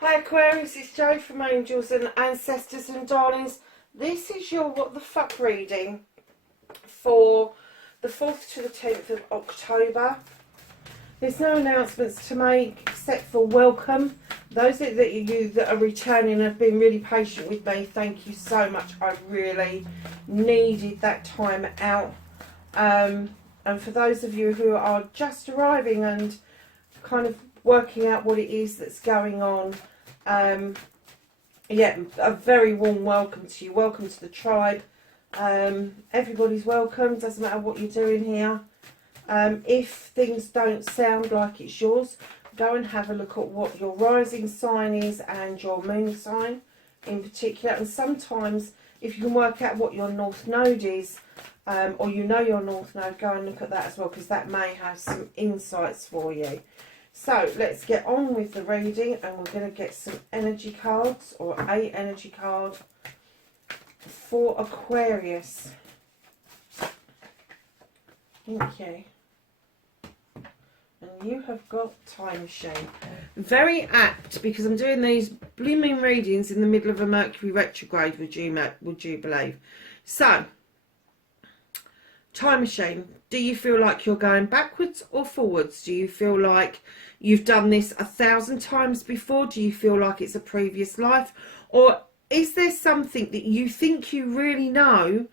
Hi Aquarius, it's Jo from Angels and Ancestors and Darlings. This is your What the Fuck reading for the 4th to the 10th of October. There's no announcements to make except for welcome. Those of you that are returning have been really patient with me. Thank you so much. I really needed that time out. And for those of you who are just arriving and kind of working out what it is that's going on, yeah, a very warm welcome to you. Welcome to the tribe. Everybody's welcome, doesn't matter what you're doing here. If things don't sound like it's yours, go and have a look at what your rising sign is and your moon sign in particular. And sometimes if you can work out what your north node is, or you know your north node, go and look at that as well, because that may have some insights for you. So let's get on with the reading, and we're going to get some energy cards, or a energy card for Aquarius. Thank you. And you have got Time Machine. Very apt, because I'm doing these blooming readings in the middle of a Mercury retrograde, would you believe? So, Time Machine. Do you feel like you're going backwards or forwards? Do you feel like you've done this 1,000 times before? Do you feel like it's a previous life? Or is there something that you think you really know,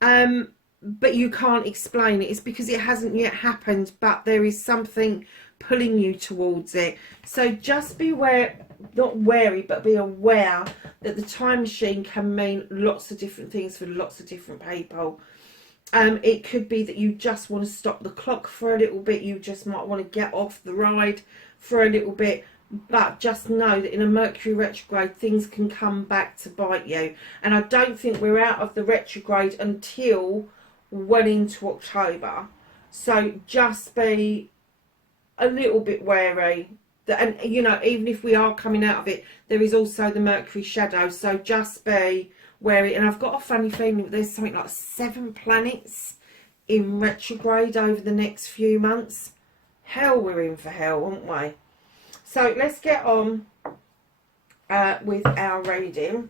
but you can't explain it? It's because it hasn't yet happened, but there is something pulling you towards it. So just be not wary, but be aware that the time machine can mean lots of different things for lots of different people. It could be that you just want to stop the clock for a little bit. You just might want to get off the ride for a little bit. But just know that in a Mercury retrograde, things can come back to bite you. And I don't think we're out of the retrograde until well into October. So just be a little bit wary. And, you know, even if we are coming out of it, there is also the Mercury shadow. So just be wary. And I've got a funny feeling that there's something like 7 planets in retrograde over the next few months. Hell, we're in for hell, aren't we? So let's get on with our reading.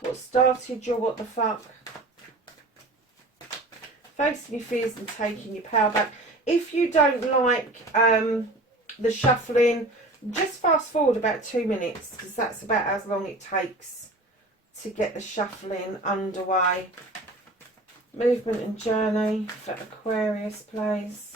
What started your what the fuck? Facing your fears and taking your power back. If you don't like the shuffling, just fast forward about 2 minutes, because that's about as long it takes to get the shuffling underway. Movement and journey for Aquarius, please.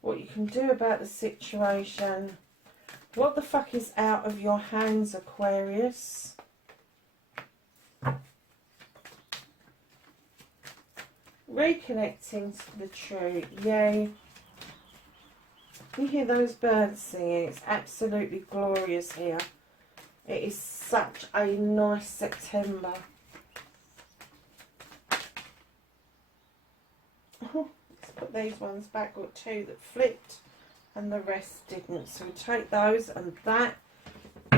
What you can do about the situation. What the fuck is out of your hands, Aquarius? Reconnecting to the true. Yay. You hear those birds singing. It's absolutely glorious here. It is such a nice September. Let's put these ones back. Got 2 that flipped and the rest didn't. So we take those, and that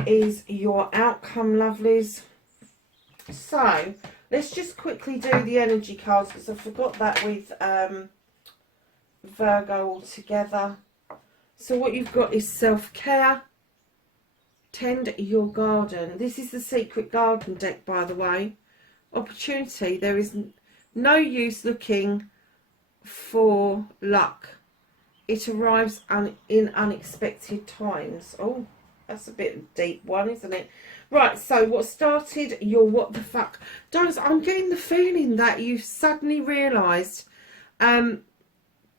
is your outcome, lovelies. So let's just quickly do the energy cards, because I forgot that with Virgo altogether. So what you've got is self-care. Tend your garden. This is the Secret Garden deck, by the way. Opportunity. There is no use looking for luck. It arrives in unexpected times. Oh, that's a bit deep one, isn't it? Right, so what started your what the fuck? Darlings, I'm getting the feeling that you've suddenly realised that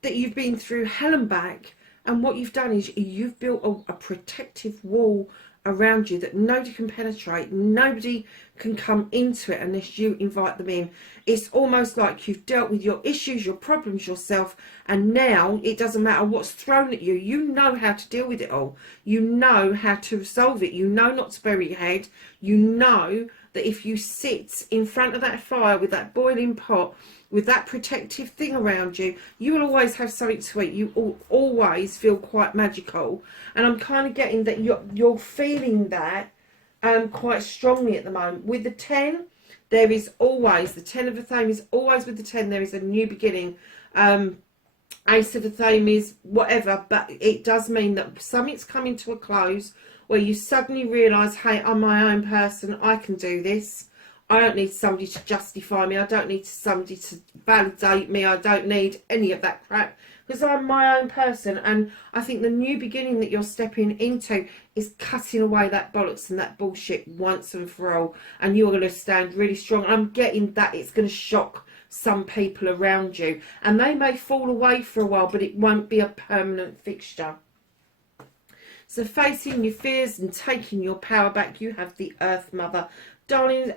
you've been through hell and back, and what you've done is you've built a protective wall around you that nobody can penetrate. Nobody can come into it unless you invite them in. It's almost like you've dealt with your issues, your problems yourself, and now it doesn't matter what's thrown at you. You know how to deal with it all. You know how to resolve it. You know not to bury your head. You know that if you sit in front of that fire with that boiling pot with that protective thing around you, you will always have something to eat. You always feel quite magical. And I'm kind of getting that you're feeling that quite strongly at the moment. With the 10, there is always, the 10 of the thame is always with the 10, there is a new beginning. Ace of the thame is whatever, but it does mean that something's coming to a close where you suddenly realise, hey, I'm my own person, I can do this. I don't need somebody to justify me. I don't need somebody to validate me. I don't need any of that crap because I'm my own person. And I think the new beginning that you're stepping into is cutting away that bollocks and that bullshit once and for all. And you're going to stand really strong. I'm getting that it's going to shock some people around you. And they may fall away for a while, but it won't be a permanent fixture. So facing your fears and taking your power back, you have the Earth Mother. Darling,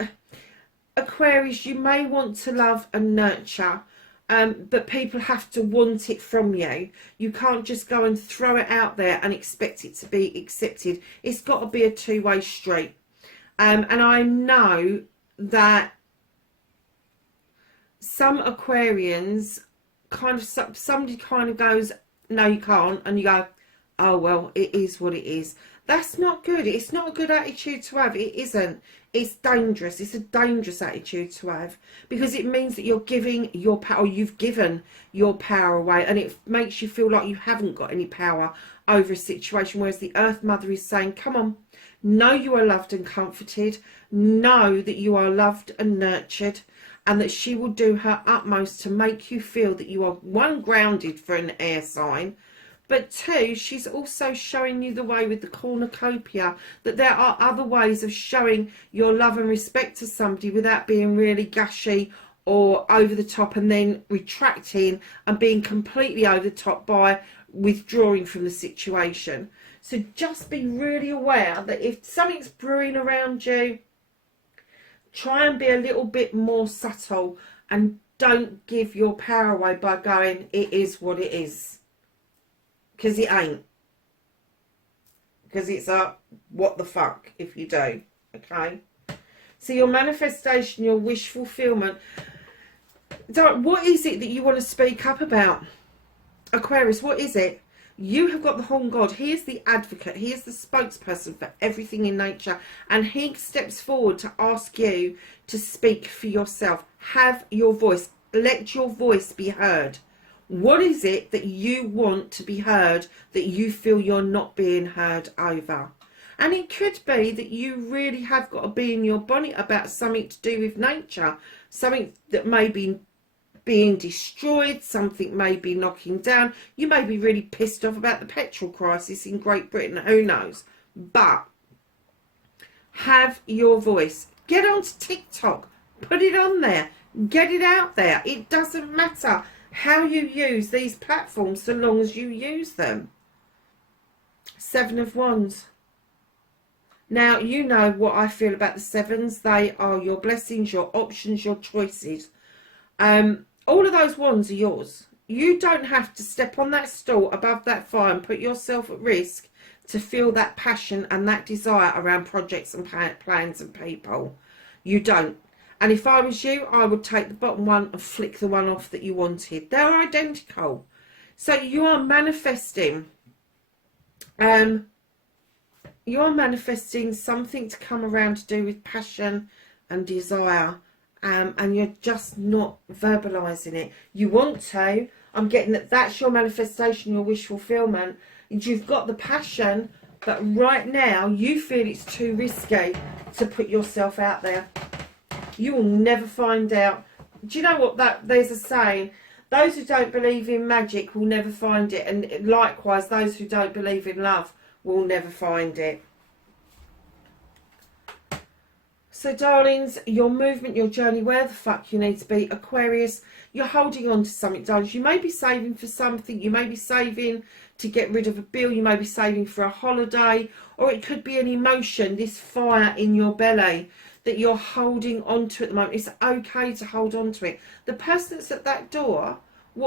Aquarius, you may want to love and nurture, but people have to want it from you. You can't just go and throw it out there and expect it to be accepted. It's got to be a two-way street. And I know that some Aquarians kind of, somebody kind of goes, no, you can't. And you go, oh, well, it is what it is. That's not good. It's not a good attitude to have. It isn't. It's dangerous. It's a dangerous attitude to have because it means that you're giving your power, you've given your power away, and it makes you feel like you haven't got any power over a situation. Whereas the Earth Mother is saying, come on, know you are loved and comforted, know that you are loved and nurtured, and that she will do her utmost to make you feel that you are, one, grounded for an air sign, but two, she's also showing you the way with the cornucopia, that there are other ways of showing your love and respect to somebody without being really gushy or over the top and then retracting and being completely over the top by withdrawing from the situation. So just be really aware that if something's brewing around you, try and be a little bit more subtle and don't give your power away by going, it is what it is. Because it ain't. Because it's a what the fuck if you do. Okay? So your manifestation, your wish fulfillment. What is it that you want to speak up about? Aquarius, what is it? You have got the Horn God. He is the advocate. He is the spokesperson for everything in nature. And he steps forward to ask you to speak for yourself. Have your voice. Let your voice be heard. What is it that you want to be heard that you feel you're not being heard over? And it could be that you really have got to be in your bonnet about something to do with nature. Something that may be being destroyed, something may be knocking down. You may be really pissed off about the petrol crisis in Great Britain, who knows? But have your voice. Get onto TikTok. Put it on there. Get it out there. It doesn't matter how you use these platforms so long as you use them. 7 of Wands. Now, you know what I feel about the sevens. They are your blessings, your options, your choices. All of those wands are yours. You don't have to step on that stool above that fire and put yourself at risk to feel that passion and that desire around projects and plans and people. You don't. And if I was you, I would take the bottom one and flick the one off that you wanted. They're identical. So you are manifesting. You are manifesting something to come around to do with passion and desire. And you're just not verbalising it. You want to. I'm getting that that's your manifestation, your wish fulfillment. And you've got the passion, but right now you feel it's too risky to put yourself out there. You will never find out. Do you know what? There's a saying, those who don't believe in magic will never find it. And likewise, those who don't believe in love will never find it. So, darlings, your movement, your journey, where the fuck you need to be. Aquarius, you're holding on to something, darlings. You may be saving for something. You may be saving to get rid of a bill. You may be saving for a holiday. Or it could be an emotion, this fire in your belly that you're holding on to at the moment. It's okay to hold on to it. The person that's at that door,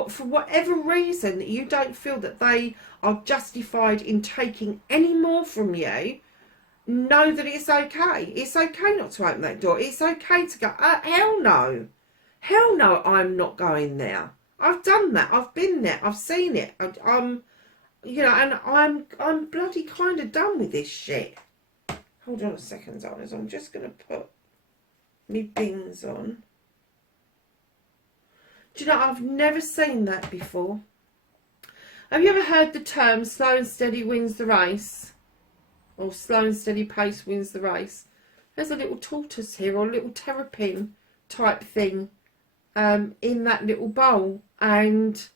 for whatever reason that you don't feel that they are justified in taking any more from you, know that it's okay. It's okay not to open that door. It's okay to go, hell no. Hell no, I'm not going there. I've done that. I've been there. I've seen it. I'm you know, and I'm bloody kind of done with this shit. Hold on a second, darlings. I'm just going to put me bins on. Do you know, I've never seen that before. Have you ever heard the term slow and steady wins the race? Or slow and steady pace wins the race? There's a little tortoise here, or a little terrapin type thing in that little bowl. And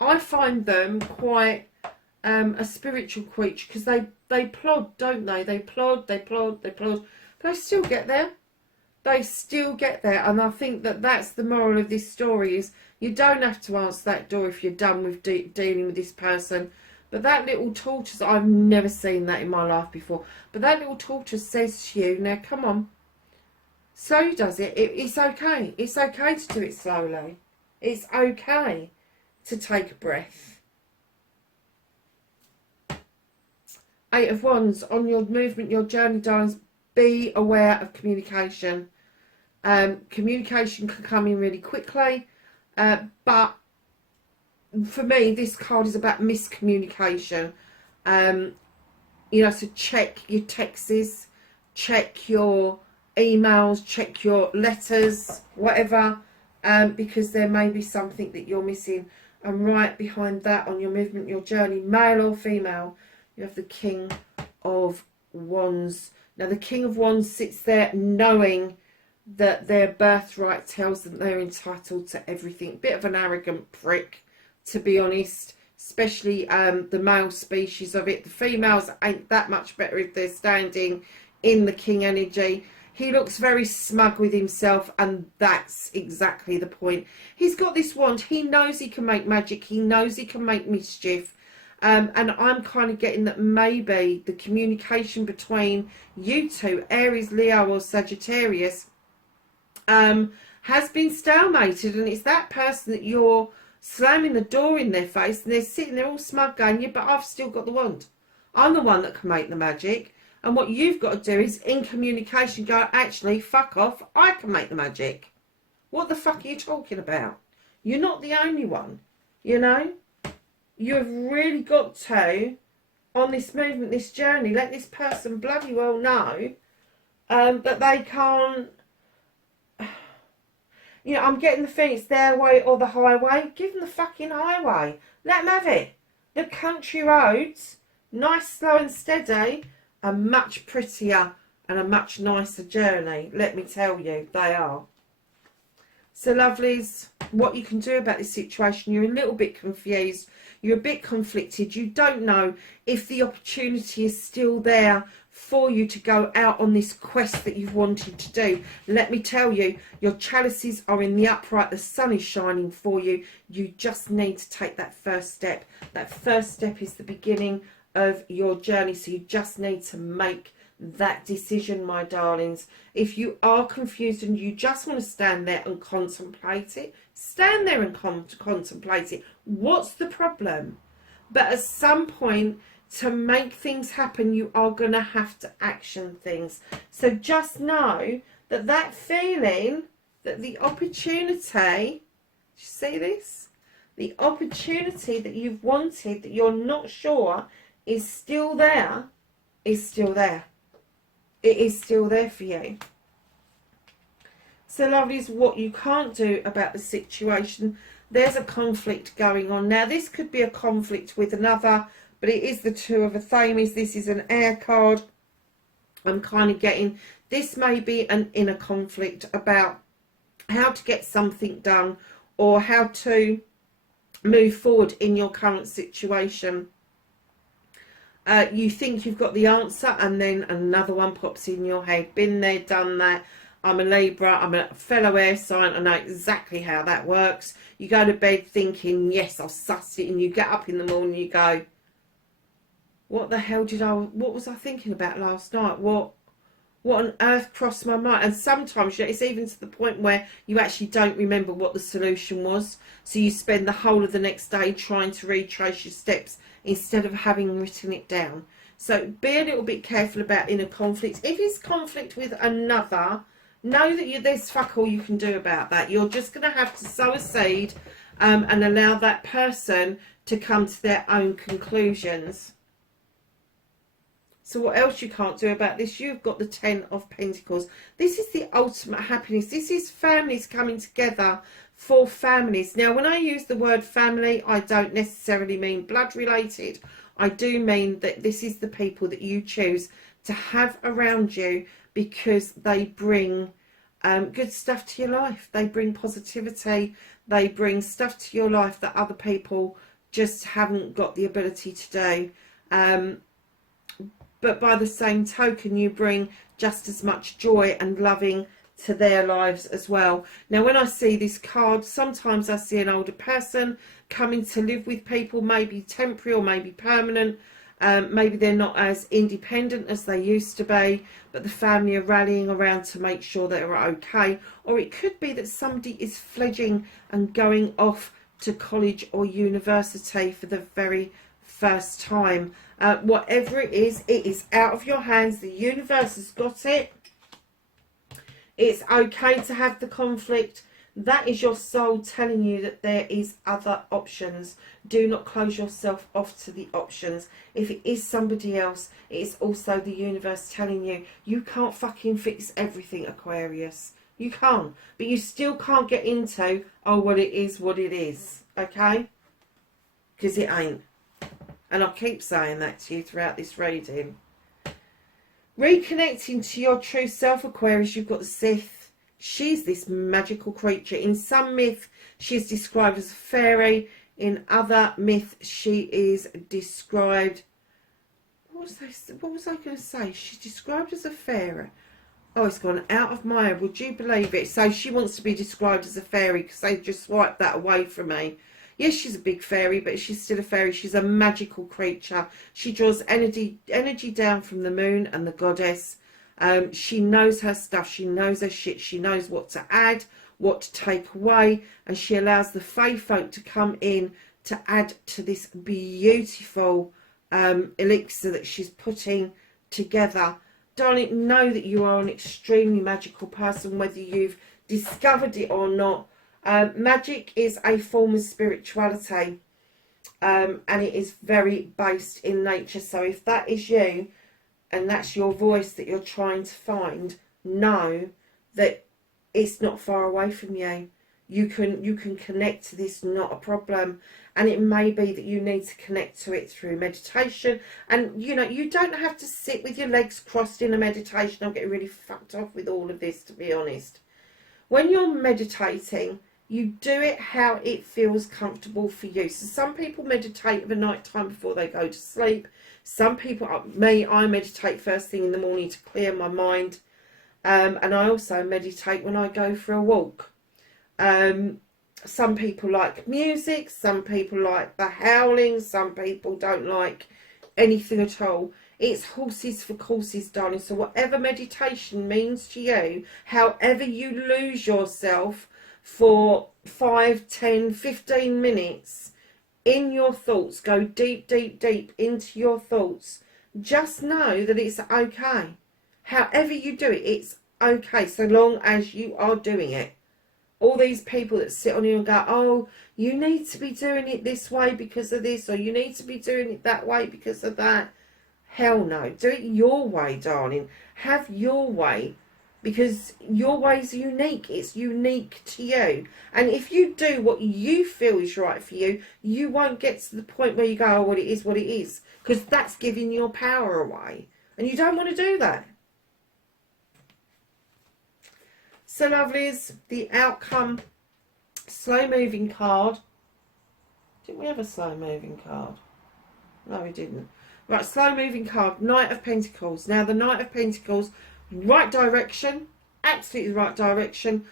I find them quite a spiritual creature, because they plod, don't they? They plod, they plod, they plod. But they still get there. They still get there. And I think that that's the moral of this story, is you don't have to answer that door if you're done with dealing with this person. But that little tortoise, I've never seen that in my life before. But that little tortoise says to you, now come on, slowly does it. It's okay. It's okay to do it slowly. It's okay to take a breath. Eight of Wands, on your movement, your journey, darlings, be aware of communication. Communication can come in really quickly, but for me, this card is about miscommunication. You know, so check your texts, check your emails, check your letters, whatever, because there may be something that you're missing. And right behind that, on your movement, your journey, male or female, you have the King of Wands. Now, the King of Wands sits there knowing that their birthright tells them they're entitled to everything. Bit of an arrogant prick, to be honest, especially the male species of it. The females ain't that much better if they're standing in the King energy. He looks very smug with himself, and that's exactly the point. He's got this wand. He knows he can make magic. He knows he can make mischief. And I'm kind of getting that maybe the communication between you two, Aries, Leo or Sagittarius, has been stalemated. And it's that person that you're slamming the door in their face, and they're sitting there all smug going, yeah, but I've still got the wand. I'm the one that can make the magic. And what you've got to do is, in communication, go, actually, fuck off, I can make the magic. What the fuck are you talking about? You're not the only one, you know? You've really got to, on this movement, this journey, let this person bloody well know that they can't, you know, I'm getting the feeling it's their way or the highway. Give them the fucking highway. Let them have it. The country roads, nice, slow and steady, are much prettier and a much nicer journey. Let me tell you, they are. So, lovelies, what you can do about this situation, you're a little bit confused. You're a bit conflicted. You don't know if the opportunity is still there for you to go out on this quest that you've wanted to do. Let me tell you, your chalices are in the upright. The sun is shining for you. You just need to take that first step. That first step is the beginning of your journey. So you just need to make that decision, my darlings. If you are confused and you just want to stand there and contemplate it, stand there and contemplate it. What's the problem? But at some point, to make things happen, you are going to have to action things. So just know that that feeling, that the opportunity, you see this? The opportunity that you've wanted, that you're not sure is still there, is still there. It is still there for you. So, lovelies, what you can't do about the situation, there's a conflict going on. Now, this could be a conflict with another, but it is the Two of Athames. This is an air card. I'm kind of getting, this may be an inner conflict about how to get something done or how to move forward in your current situation. You think you've got the answer, and then another one pops in your head. Been there, done that. I'm a Libra, I'm a fellow air sign, I know exactly how that works. You go to bed thinking, yes, I've sussed it, and you get up in the morning and you go, what the hell what was I thinking about last night? What on earth crossed my mind? And sometimes, you know, it's even to the point where you actually don't remember what the solution was. So you spend the whole of the next day trying to retrace your steps instead of having written it down. So be a little bit careful about inner conflict. If it's conflict with another, know that there's fuck all you can do about that. You're just going to have to sow a seed and allow that person to come to their own conclusions. So what else you can't do about this? You've got the 10 of Pentacles. This is the ultimate happiness. This is families coming together for families. Now, when I use the word family, I don't necessarily mean blood related. I do mean that this is the people that you choose to have around you because they bring good stuff to your life. They bring positivity. They bring stuff to your life that other people just haven't got the ability to do. But by the same token, you bring just as much joy and loving to their lives as well. Now, when I see this card, sometimes I see an older person coming to live with people, maybe temporary or maybe permanent. Maybe they're not as independent as they used to be, but the family are rallying around to make sure they're okay. Or it could be that somebody is fledging and going off to college or university for the very first time. Whatever it is out of your hands. The universe has got it. It's okay to have the conflict. That is your soul telling you that there is other options. Do not close yourself off to the options. If it is somebody else, it is also the universe telling you you can't fucking fix everything, Aquarius. You can't. But you still can't get into, oh, well, it is what it is. Okay? Because it ain't. And I'll keep saying that to you throughout this reading. Reconnecting to your true self, Aquarius, you've got the Sith. She's this magical creature. In some myth, she's described as a fairy. In other myth, she is described... What was I going to say? She's described as a fairy. Oh, it's gone out of my head. Would you believe it? So she wants to be described as a fairy because they just swiped that away from me. Yes, she's a big fairy, but she's still a fairy. She's a magical creature. She draws energy down from the moon and the goddess. She knows her stuff. She knows her shit. She knows what to add, what to take away. And she allows the fae folk to come in to add to this beautiful elixir that she's putting together. Darling, know that you are an extremely magical person, whether you've discovered it or not. Magic is a form of spirituality, and it is very based in nature. So if that is you and that's your voice that you're trying to find, know that it's not far away from you. You can connect to this, not a problem. And it may be that you need to connect to it through meditation. And you know, you don't have to sit with your legs crossed in a meditation. I'm getting really fucked off with all of this, to be honest. When you're meditating, you do it how it feels comfortable for you. So some people meditate at the night time before they go to sleep. Some people, I meditate first thing in the morning to clear my mind. And I also meditate when I go for a walk. Some people like music. Some people like the howling. Some people don't like anything at all. It's horses for courses, darling. So whatever meditation means to you, however you lose yourself for 5, 10, 15 minutes in your thoughts, go deep, deep, deep into your thoughts. Just know that it's okay. However you do it, it's okay, so long as you are doing it. All these people that sit on you and go, oh, you need to be doing it this way because of this, or you need to be doing it that way because of that. Hell no. Do it your way, darling. Have your way. Because your way is unique. It's unique to you. And if you do what you feel is right for you, you won't get to the point where you go, oh, well, it is what it is. Because that's giving your power away. And you don't want to do that. So, lovelies, the outcome, slow-moving card. Didn't we have a slow-moving card? No, we didn't. Right, slow-moving card, Knight of Pentacles. Now, the Knight of Pentacles, right direction, absolutely the right direction,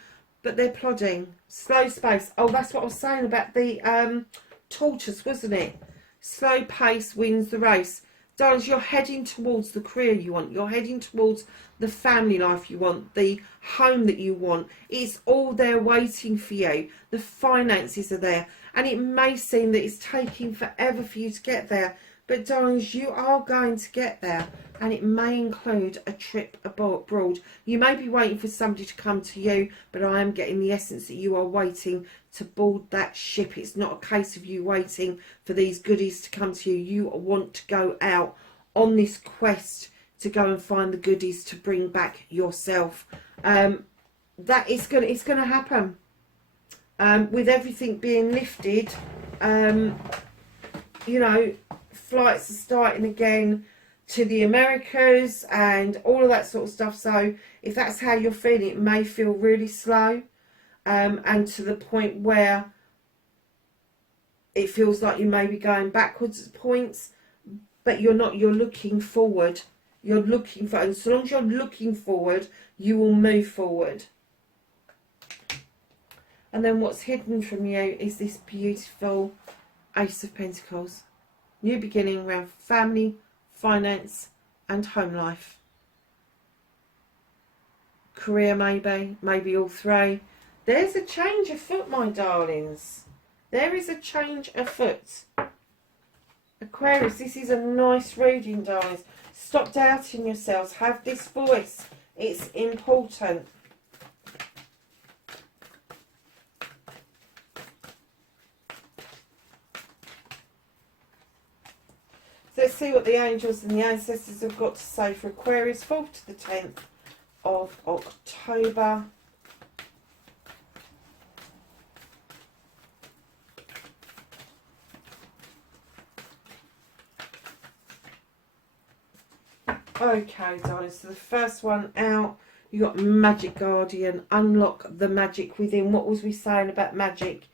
but they're plodding. Slow space. Oh, that's what I was saying about the tortoise, wasn't it? Slow pace wins the race. Darlings, you're heading towards the career you want. You're heading towards the family life you want, the home that you want. It's all there waiting for you. The finances are there. And it may seem that it's taking forever for you to get there, But darlings, you are going to get there, and it may include a trip abroad. You may be waiting for somebody to come to you, but I am getting the essence that you are waiting to board that ship. It's not a case of you waiting for these goodies to come to you. You want to go out on this quest to go and find the goodies to bring back yourself. That is going. It's going to happen. With everything being lifted, you know, flights are starting again to the Americas and all of that sort of stuff. So if that's how you're feeling, it may feel really slow, and to the point where it feels like you may be going backwards at points, but you're not. You're looking forward. You're looking for, and so long as you're looking forward, you will move forward. And then what's hidden from you is this beautiful Ace of Pentacles. New beginning around family, finance and home life. Career maybe all three. There's a change afoot, my darlings. There is a change afoot. Aquarius, this is a nice reading, darlings. Stop doubting yourselves. Have this voice. It's important. Let's see what the angels and the ancestors have got to say for Aquarius, 4th to the 10th of October. Okay, darling, so the first one out, you got Magic Guardian. Unlock the magic within. What was we saying about magic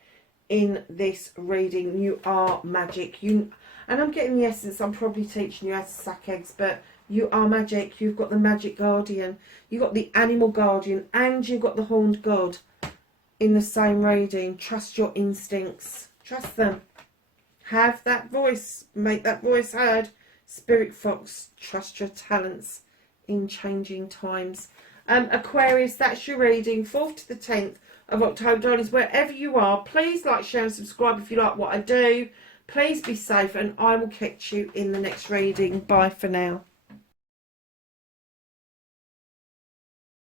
in this reading? You are magic. And I'm getting the essence, I'm probably teaching you how to suck eggs, but you are magic. You've got the Magic Guardian, you've got the Animal Guardian, and you've got the Horned God in the same reading. Trust your instincts. Trust them. Have that voice. Make that voice heard. Spirit Fox, trust your talents in changing times. Aquarius, that's your reading, 4th to the 10th of October. Darlings, wherever you are, please like, share and subscribe if you like what I do. Please be safe, and I will catch you in the next reading. Bye for now.